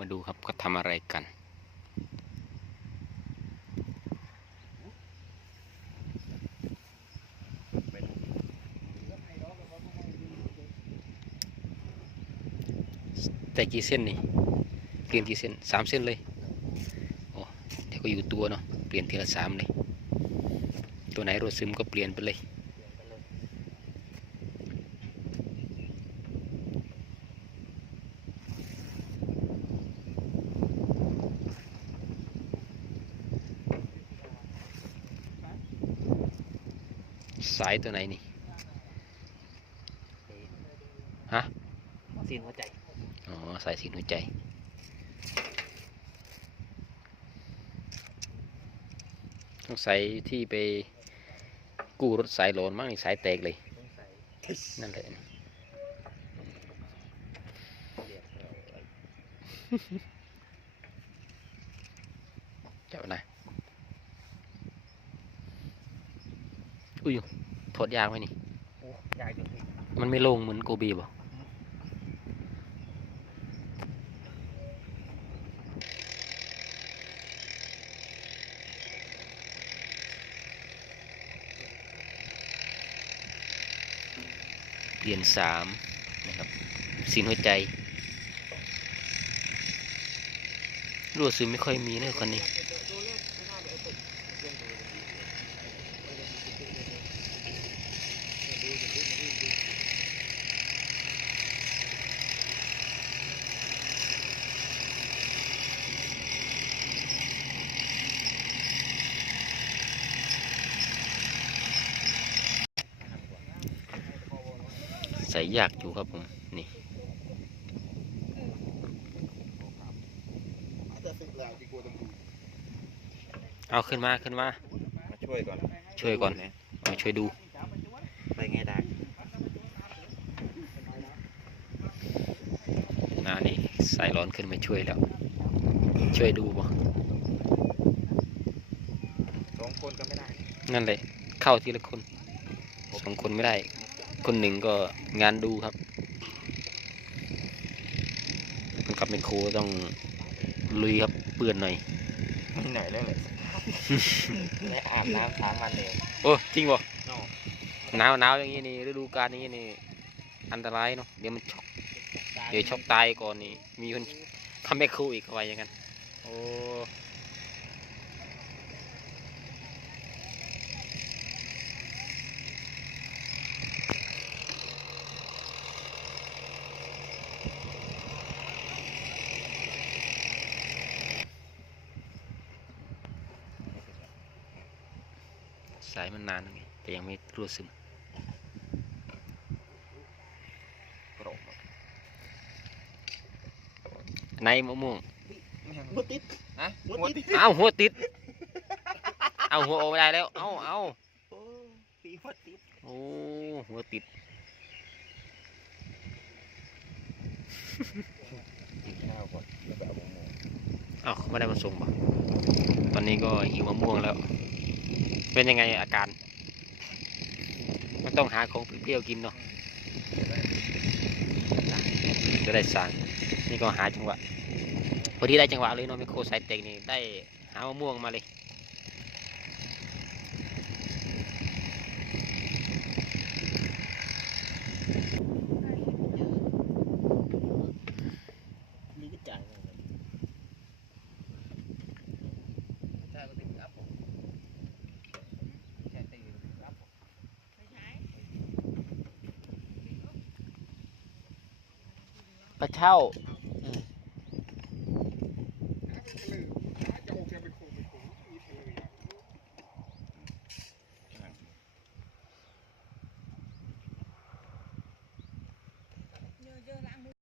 มาดูครับเขาทำอะไรกัน แต่กี่เส้นนี่เปลี่ยนกี่เส้นสามเส้นเลยโอ้เดี๋ยวก็อยู่ตัวเนาะเปลี่ยนทีละสามเลย ตัวไหนรถซึมก็เปลี่ยนไปเลย สายตัวไหนนี่ฮะซีนหัวใจอ๋อสายสีหัวใจต้องใส่ที่ไปกู้รถสายโหลนมั้งนี่สายแตกเลยต้องใส่นั่นแหละนี่เจ้านะอุ้ยถอ ดยางไว้นี่โอ้ยายจนถึงมันไม่ลงเหมือนโกบีบ่เปลี่ยนสามนะครับสินหัวใจรั่วซึมไม่ค่อยมีนะคันนี้ ใส่ยากอยู่ครับผมนี่เอาขึ้นมาขึ้นมา มาช่วยก่อน ช่วยก่อนมาช่วยดู ไปไงดักนานี่สายร้อนขึ้นมาช่วยแล้ว ช่วยดูบ่สองคนก็ไม่ได้ นั่นเลยเข้าทีละคนสองคนไม่ได้ คนหนึ่งก็งานดูครับคนขับเป็นโครูต้องลุยครับเปื้อนหน่อยไม่ไหนเลยเลยไม่อาบน้ำสามวันเลยโอ้จริงบ่นอก หนาวหนาวอย่างนี้นี่ฤดูกาลอย่างนี้นี่อันตรายเนาะเดี๋ยวมันช็อกเดี๋ยวช็อกตายก่อนนี่มีคนคัมแบ็คคูอีกเข้าไปอย่างนั้นโอ้สายมันนานแล้วไงแต่ยังไม่รั่วซึม กรอบ ในมะม่วงหัวติดฮะหัวติดเอาหัวติด เอาหัวออกไม่ได้แล้ว เอาเอาโอ้ตีหัวติด โอ้หัวติดกินข้าวก่อนแล้วไปเอามะม่วงเอาไม่ได้มาส่งป่ะตอนนี้ก็หิวมะม่วงแล้ว เป็นยังไงอาการมันต้องหาของเปรี้ยวๆกินเนาะจะได้สั่ง นี่ก็หาจังหวะพอดีได้จังหวะเลยนาะไมโครสายเต็กนี่ได้หามะม่วงมาเลยกระเลยใช่ก็ติดรับผมใช่ติดรับผมปลาเช่า